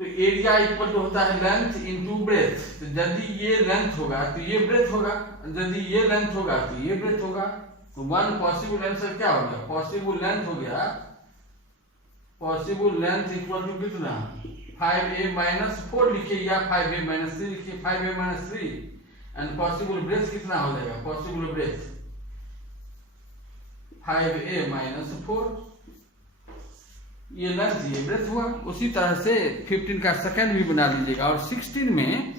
तो एरिया इक्वल टू होता है लेंथ इंटू ब्रेथ। तो यदि ये लेंथ होगा तो ये ब्रेथ होगा, यदि ये लेंथ होगा तो ये ब्रेथ होगा। तो वन पॉसिबल आंसर क्या हो गया, पॉसिबल लेंथ हो गया, पॉसिबल लेंथ इक्वल टू कितना 5a माइनस 4 लिखिए या 5a माइनस 3 लिखिए, 5a minus 3। And possible breath कितना हो जाएगा, पॉसिबल ब्रेथ 5a माइनस 4। ये लेंथ ये ब्रेथ हुआ। उसी तरह से 15 का सेकंड भी बना लीजिएगा। और 16 में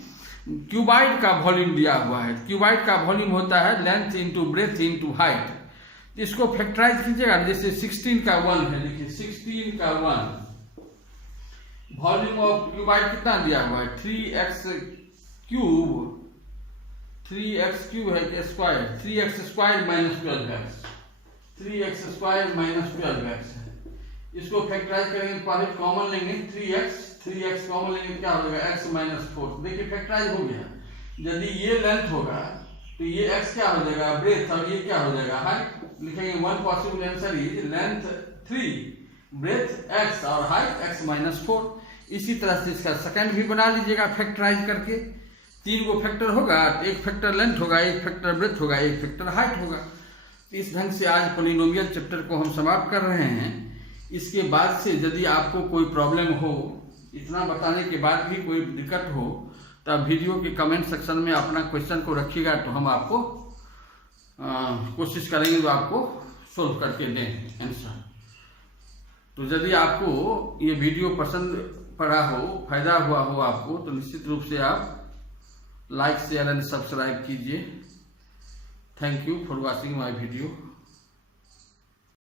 क्यूबाइड का वॉल्यूम दिया हुआ है। क्यूबाइड का वॉल्यूम होता है length into breadth into height. इसको फैक्टराइज कीजिएगा, जैसे 16 का 1 है, देखिए 16 का 1 वॉल्यूम ऑफ क्यूबाइड कितना दिया हुआ है 3x³ 3x³ है कि square 3x² minus 12x 3x² minus 12x है। इसको फैक्टराइज करेंगे, पहले कॉमन लेंगे 3x कॉमन लेंगे क्या हो जाएगा x माइनस 4। देखिए फैक्टराइज हो गया। यदि ये लेंथ होगा तो ये x क्या हो जाएगा ब्रेथ और ये क्या हो जाएगा हाइट। लिखेंगे one possible answer is length 3 breadth x और हाइट x माइनस 4। इसी तरह से इसका सेकंड भी बना लीजिएगा फैक्टराइज करके। 3 को फैक्टर होगा, एक फैक्टर लेंथ होगा, एक फैक्टर ब्रेथ होगा, एक फैक्टर हाइट होगा। इस ढंग से आज पॉलिनोमियल चैप्टर को हम समाप्त कर रहे हैं। इसके बाद से यदि आपको कोई प्रॉब्लम हो, इतना बताने के बाद भी कोई दिक्कत हो, तो वीडियो के कमेंट सेक्शन में अपना क्वेश्चन को रखिएगा, तो हम आपको कोशिश करेंगे तो आपको सोल्व करके दें आंसर। तो यदि आपको ये वीडियो पसंद पड़ा हो, फायदा हुआ हो आपको, तो निश्चित रूप से आप लाइक शेयर एंड सब्सक्राइब कीजिए। Thank you for watching my video.